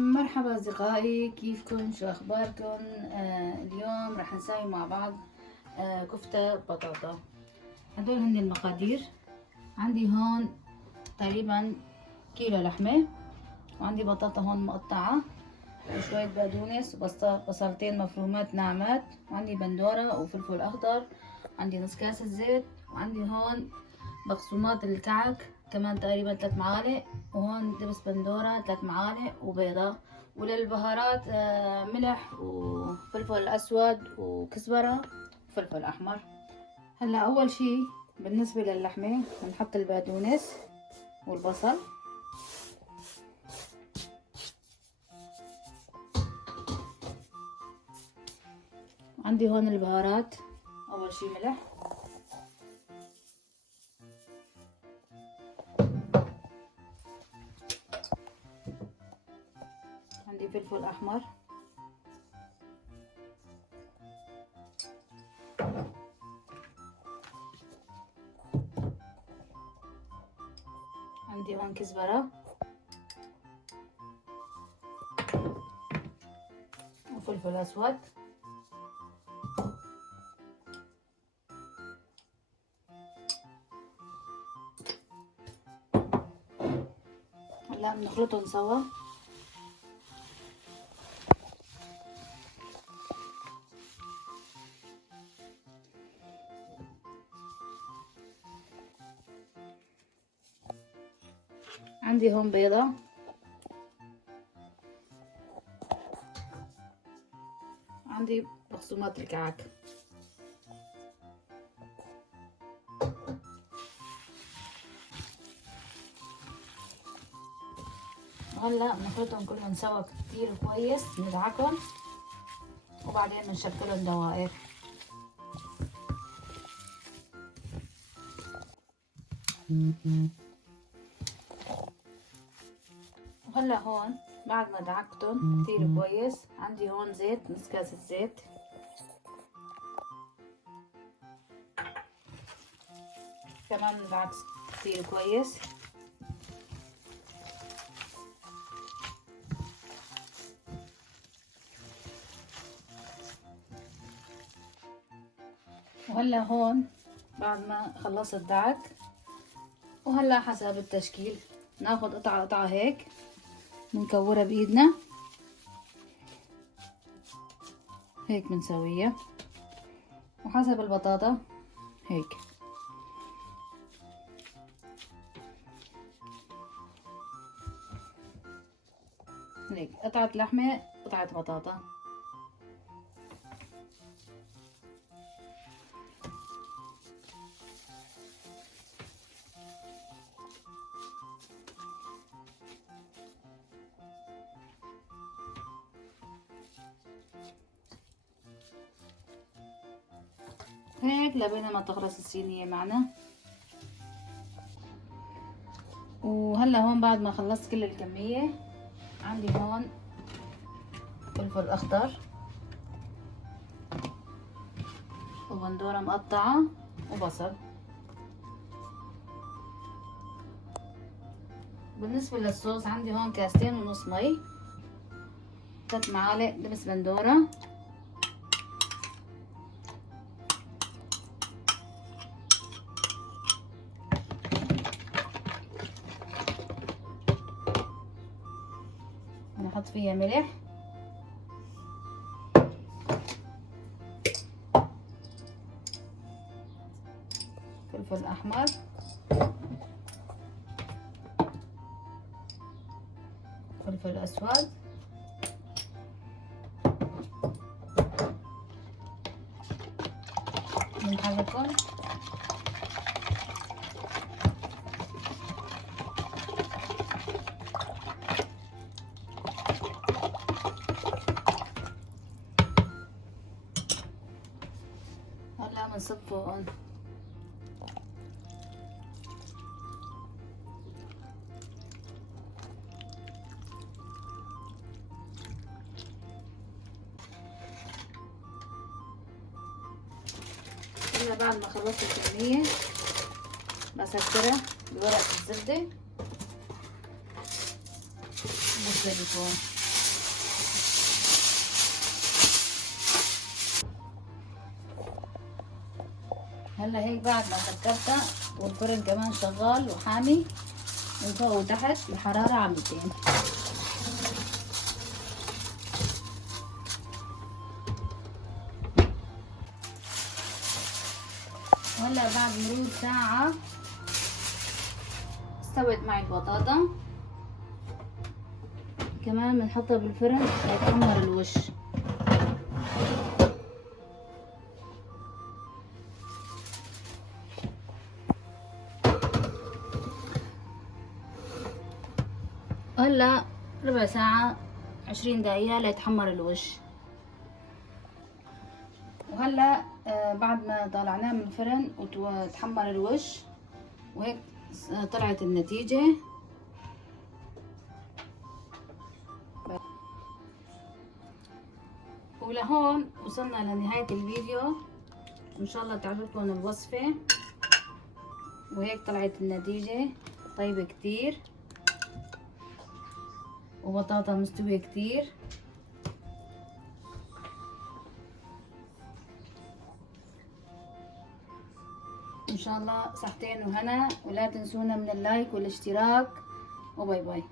مرحبا أصدقائي، كيفكن؟ شو أخباركن؟ اليوم رح نسوي مع بعض كفتة بطاطا. هدول هن المقادير. عندي هون تقريبا كيلو لحمة، وعندي بطاطا هون مقطعة، وشوية بقدونس، وبصلتين مفرومات ناعمات، وعندي بندورة وفلفل أخضر، عندي نص كاسة زيت، وعندي هون بقسماط الكعك كمان تقريبا 3 معالق، وهون دبس بندورة 3 معالق، وبيضة. وللبهارات ملح وفلفل أسود وكزبرة وفلفل أحمر. هلا أول شي بالنسبة للحمة بنحط البقدونس والبصل، عندي هون البهارات. أول شي ملح، عندي فلفل أحمر، عندي هون كزبرة وفلفل أسود، هلا بنخلطهم سوا. عندي هون بيضة، عندي بقسماط الكعك، وهلا بنخلطهم كلهم سوا كتير كويس، ندعكهم وبعدين بنشكلهم دوائر. وهلا هون بعد ما دعكتهم كتير كويس، عندي هون زيت، نص كاسة زيت، كمان ندعك كتير كويس. وهلا هون بعد ما خلصت دعك، وهلا حسب التشكيل ناخد قطعة قطعة هيك بنكورها بايدنا هيك بنسويها، وحسب البطاطا هيك. هيك قطعة لحمة، قطعة بطاطا. هيك لبين ما تخلص الصينية معنا. وهلا هون بعد ما خلصت كل الكمية، عندي هون فلفل اخضر وبندورة مقطعة وبصل. بالنسبة للصوص عندي هون كاستين ونص مي، 3 معالق دبس بندورة، بنحط فيها ملح، فلفل احمر، فلفل اسود، بنحركهم. هلا بنصب فوقهم. هلا بعد ما خلصت الكمية بسكرها بورقة الزبدة والزيتون. هلا هيك بعد ما سكرتها والفرن كمان شغال وحامي من فوق وتحت الحرارة على 200. وهلا بعد مرور ساعة استوت معي البطاطا، كمان بنحطها بالفرن ليتحمر الوش. هلا ربع ساعة 20 دقيقة ليتحمر الوش. وهلا بعد ما طلعناه من الفرن وتحمر الوش وهيك طلعت النتيجة. ولهون وصلنا لنهاية الفيديو، ان شاء الله تعجبكم الوصفة. وهيك طلعت النتيجة طيبة كتير وبطاطا مستوية كتير. ان شاء الله صحتين وهنا، ولا تنسونا من اللايك والاشتراك، وباي باي.